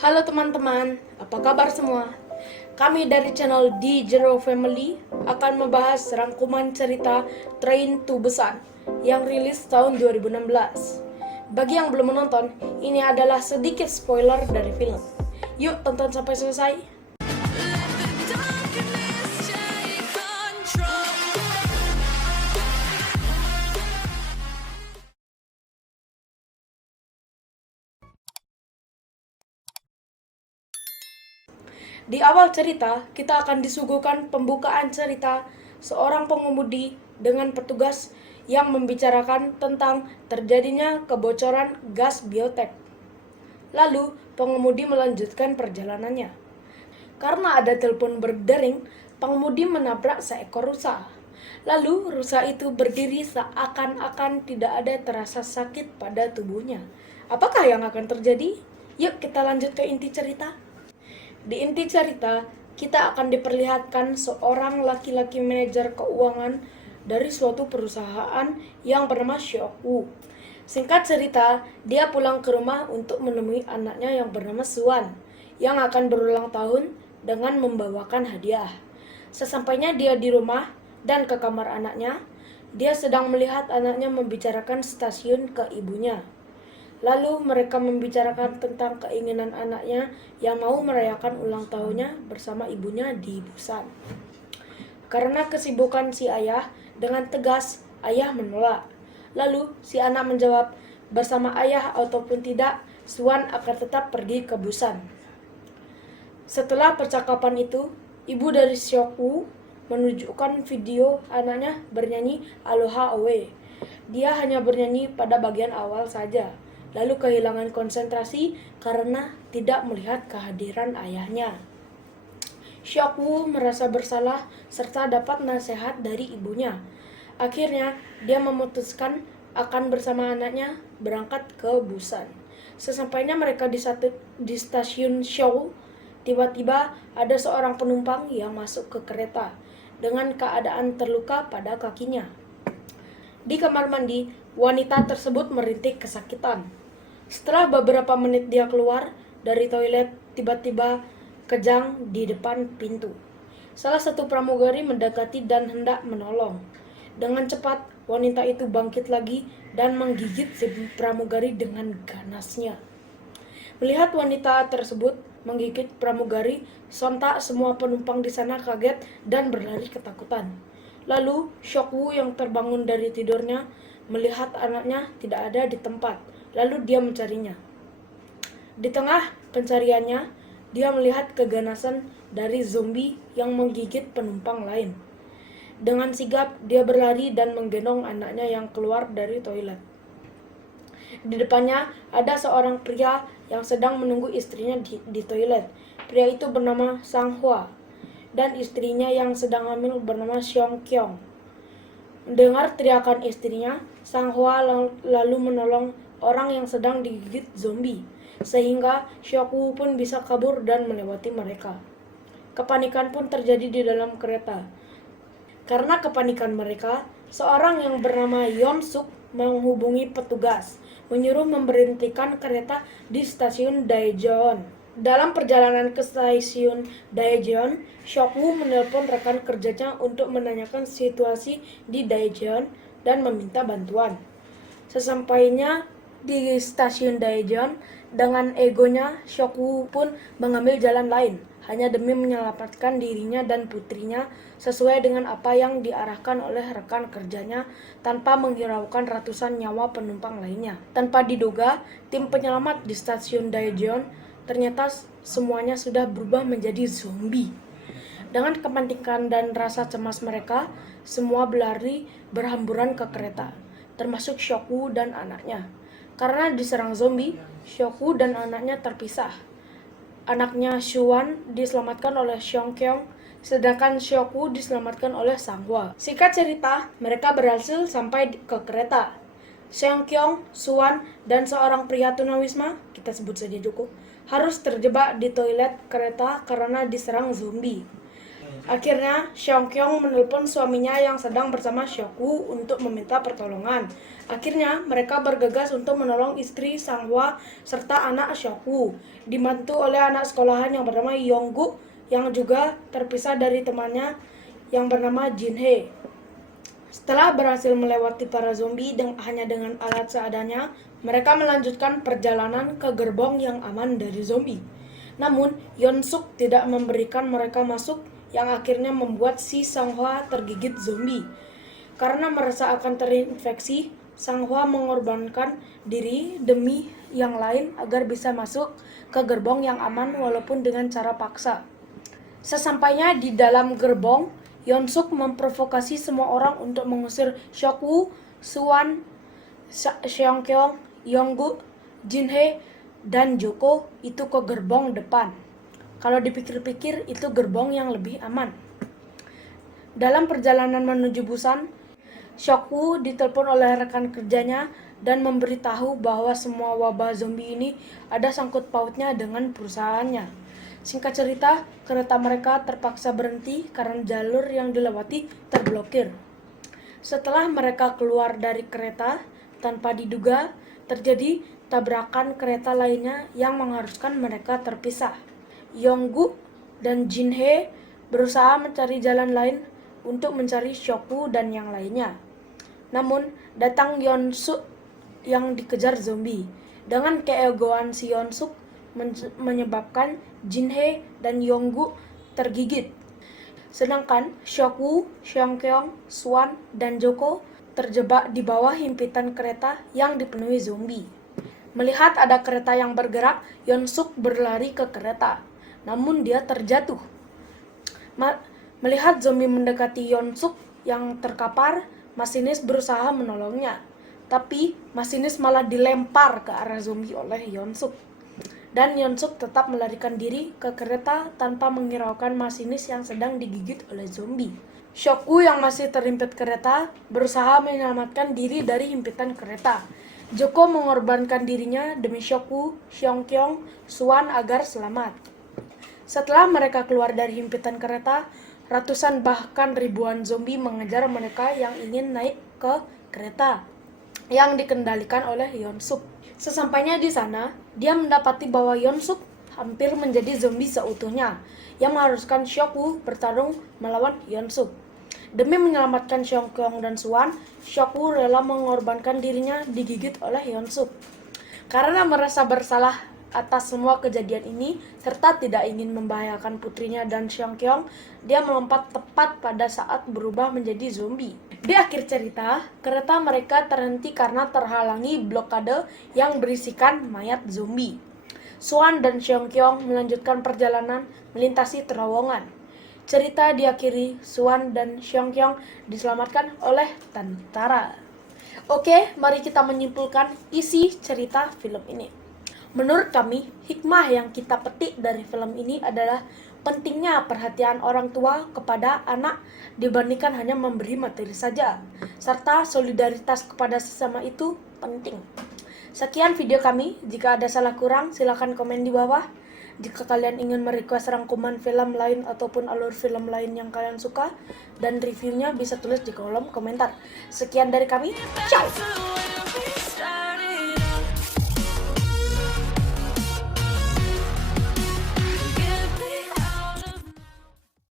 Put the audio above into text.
Halo teman-teman, apa kabar semua? Kami dari channel The Zero Family akan membahas rangkuman cerita Train to Busan yang rilis tahun 2016. Bagi yang belum menonton, ini adalah sedikit spoiler dari film. Yuk tonton sampai selesai. Di awal cerita, kita akan disuguhkan pembukaan cerita seorang pengemudi dengan petugas yang membicarakan tentang terjadinya kebocoran gas biotek. Lalu, pengemudi melanjutkan perjalanannya. Karena ada telepon berdering, pengemudi menabrak seekor rusa. Lalu, rusa itu berdiri seakan-akan tidak ada terasa sakit pada tubuhnya. Apakah yang akan terjadi? Yuk kita lanjut ke inti cerita. Di inti cerita, kita akan diperlihatkan seorang laki-laki manajer keuangan dari suatu perusahaan yang bernama Seok Woo. Singkat cerita, dia pulang ke rumah untuk menemui anaknya yang bernama Suan, yang akan berulang tahun dengan membawakan hadiah. Sesampainya dia di rumah dan ke kamar anaknya, dia sedang melihat anaknya membicarakan stasiun ke ibunya. Lalu mereka membicarakan tentang keinginan anaknya yang mau merayakan ulang tahunnya bersama ibunya di Busan. Karena kesibukan si ayah, dengan tegas ayah menolak. Lalu si anak menjawab, bersama ayah ataupun tidak, Suan akan tetap pergi ke Busan. Setelah percakapan itu, ibu dari Seok Woo menunjukkan video anaknya bernyanyi Aloha Oe. Dia hanya bernyanyi pada bagian awal saja, lalu kehilangan konsentrasi karena tidak melihat kehadiran ayahnya. Seok Woo merasa bersalah serta dapat nasihat dari ibunya. Akhirnya, dia memutuskan akan bersama anaknya berangkat ke Busan. Sesampainya mereka di stasiun Seoul, tiba-tiba ada seorang penumpang yang masuk ke kereta dengan keadaan terluka pada kakinya. Di kamar mandi, wanita tersebut merintih kesakitan. Setelah beberapa menit dia keluar dari toilet, tiba-tiba kejang di depan pintu. Salah satu pramugari mendekati dan hendak menolong. Dengan cepat, wanita itu bangkit lagi dan menggigit si pramugari dengan ganasnya. Melihat wanita tersebut menggigit pramugari, sontak semua penumpang di sana kaget dan berlari ketakutan. Lalu, Seok Woo yang terbangun dari tidurnya melihat anaknya tidak ada di tempat. Lalu dia mencarinya. Di tengah pencariannya, dia melihat keganasan dari zombie yang menggigit penumpang lain. Dengan sigap, dia berlari dan menggendong anaknya yang keluar dari toilet. Di depannya ada seorang pria yang sedang menunggu istrinya di toilet. Pria itu bernama Sang Hwa dan istrinya yang sedang hamil bernama Seong Kyung. Mendengar teriakan istrinya, Sang Hwa lalu menolong orang yang sedang digigit zombie, sehingga Seok Woo pun bisa kabur dan melewati mereka. Kepanikan pun terjadi di dalam kereta. Karena kepanikan mereka, seorang yang bernama Yeon Suk menghubungi petugas, menyuruh memberhentikan kereta di stasiun Daejeon. Dalam perjalanan ke stasiun Daejeon, Seok Woo menelpon rekan kerjanya untuk menanyakan situasi di Daejeon dan meminta bantuan. Sesampainya di stasiun Daejeon, dengan egonya, Seok Woo pun mengambil jalan lain, hanya demi menyelamatkan dirinya dan putrinya sesuai dengan apa yang diarahkan oleh rekan kerjanya tanpa menghiraukan ratusan nyawa penumpang lainnya. Tanpa diduga, tim penyelamat di stasiun Daejeon ternyata semuanya sudah berubah menjadi zombie. Dengan kepanikan dan rasa cemas mereka, semua berlari berhamburan ke kereta, termasuk Seok Woo dan anaknya. Karena diserang zombie, Seok Woo dan anaknya terpisah. Anaknya Suwan diselamatkan oleh Seong Kyung, sedangkan Seok Woo diselamatkan oleh Sang Hwa. Singkat cerita, mereka berhasil sampai ke kereta. Seong Kyung, Suwan, dan seorang pria tunawisma, kita sebut saja Joko, harus terjebak di toilet kereta karena diserang zombie. Akhirnya, Seongkyong menelpon suaminya yang sedang bersama Seokwoo untuk meminta pertolongan. Akhirnya, mereka bergegas untuk menolong istri Sanghwa serta anak Seokwoo, dibantu oleh anak sekolahan yang bernama Yongguk yang juga terpisah dari temannya yang bernama Jinhae. Setelah berhasil melewati para zombie hanya dengan alat seadanya, mereka melanjutkan perjalanan ke gerbong yang aman dari zombie. Namun, Yeon-suk tidak memberikan mereka masuk, yang akhirnya membuat si Sanghwa tergigit zombie. Karena merasa akan terinfeksi, Sanghwa mengorbankan diri demi yang lain agar bisa masuk ke gerbong yang aman walaupun dengan cara paksa. Sesampainya di dalam gerbong, Yeon-suk memprovokasi semua orang untuk mengusir Seokwoo, Suwan, Seongkyong, Yongguk, Jinhae, dan Joko itu ke gerbong depan. Kalau dipikir-pikir, itu gerbong yang lebih aman. Dalam perjalanan menuju Busan, Seokwoo ditelepon oleh rekan kerjanya dan memberitahu bahwa semua wabah zombie ini ada sangkut pautnya dengan perusahaannya. Singkat cerita, kereta mereka terpaksa berhenti karena jalur yang dilewati terblokir. Setelah mereka keluar dari kereta, tanpa diduga, terjadi tabrakan kereta lainnya yang mengharuskan mereka terpisah. Yongguk dan Jinhae berusaha mencari jalan lain untuk mencari Seokwoo dan yang lainnya. Namun, datang Yeon-suk yang dikejar zombie. Dengan keegoan si Yeon-suk menyebabkan Jinhae dan Yongguk tergigit. Sedangkan Seokwoo, Seongkyong, Suwan, dan Joko terjebak di bawah himpitan kereta yang dipenuhi zombie. Melihat ada kereta yang bergerak, Yeon-suk berlari ke kereta. Namun dia terjatuh. Melihat zombie mendekati Yeon-suk yang terkapar, masinis berusaha menolongnya. Tapi masinis malah dilempar ke arah zombie oleh Yeon-suk. Dan Yeon-suk tetap melarikan diri ke kereta tanpa menghiraukan masinis yang sedang digigit oleh zombie. Seokwoo yang masih terhimpit kereta berusaha menyelamatkan diri dari himpitan kereta. Joko mengorbankan dirinya demi Seokwoo, Seongkyong, Suwan agar selamat. Setelah mereka keluar dari himpitan kereta, ratusan bahkan ribuan zombie mengejar mereka yang ingin naik ke kereta yang dikendalikan oleh Yeon-suk. Sesampainya di sana, dia mendapati bahwa Yeon-suk hampir menjadi zombie seutuhnya, yang mengharuskan Seokwoo bertarung melawan Yeon-suk. Demi menyelamatkan Seongkyong dan Suwan, Seokwoo rela mengorbankan dirinya digigit oleh Yeon-suk. Karena merasa bersalah atas semua kejadian ini, serta tidak ingin membahayakan putrinya dan Seongkyong, dia melompat tepat pada saat berubah menjadi zombie. Di akhir cerita, kereta mereka terhenti karena terhalangi blokade yang berisikan mayat zombie. Suwan dan Seongkyong melanjutkan perjalanan melintasi terowongan. Cerita diakhiri, Suwan dan Seongkyong diselamatkan oleh tentara. Oke, mari kita menyimpulkan isi cerita film ini. Menurut kami, hikmah yang kita petik dari film ini adalah pentingnya perhatian orang tua kepada anak dibandingkan hanya memberi materi saja, serta solidaritas kepada sesama itu penting. Sekian video kami, jika ada salah kurang silakan komen di bawah. Jika kalian ingin merequest rangkuman film lain ataupun alur film lain yang kalian suka dan reviewnya bisa tulis di kolom komentar. Sekian dari kami, ciao!